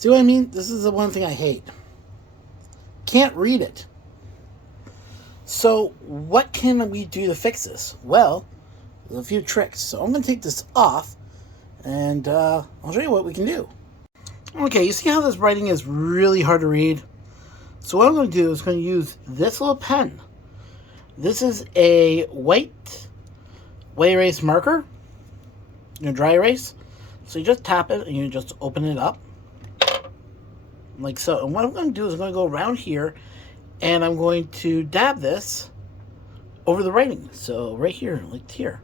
See what I mean? This is the one thing I hate. Can't read it. So what can we do to fix this? Well, there's a few tricks. So I'm going to take this off, and I'll show you what we can do. Okay, you see how this writing is really hard to read? So what I'm going to do is going to use this little pen. This is a white erase marker, dry erase. So you just tap it and you just open it up, like so. And what I'm going to do is I'm going to go around here, and I'm going to dab this over the writing. So right here, like here.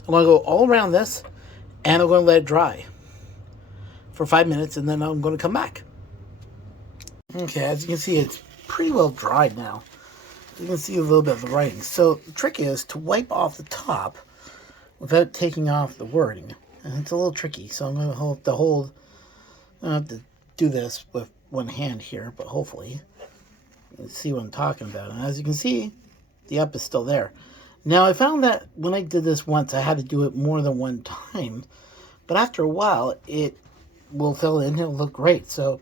I'm going to go all around this, and I'm going to let it dry for 5 minutes, and then I'm going to come back. Okay, as you can see, it's pretty well dried now. You can see a little bit of the writing. So the trick is to wipe off the top without taking off the wording. And it's a little tricky, so I'm going to have to do this with one hand here, but hopefully you can see what I'm talking about. And as you can see, the up is still there. Now, I found that when I did this once, I had to do it more than one time. But after a while, it will fill in and it'll look great. So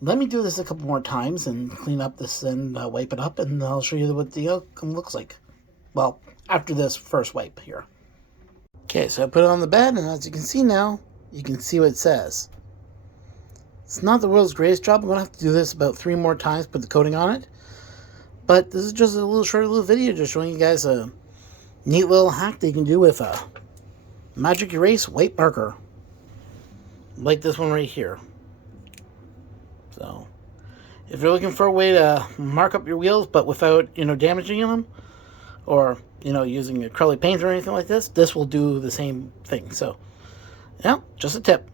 let me do this a couple more times and clean up this and wipe it up, and I'll show you what the outcome looks like. Well, after this first wipe here. Okay, so I put it on the bed, and as you can see now, you can see what it says. It's not the world's greatest job. I'm going to have to do this about 3 more times, put the coating on it. But this is just a little short little video just showing you guys a neat little hack that you can do with a magic erase white marker. Like this one right here. So, if you're looking for a way to mark up your wheels, but without, damaging them, or, using acrylic paint or anything like this will do the same thing. So, yeah, just a tip.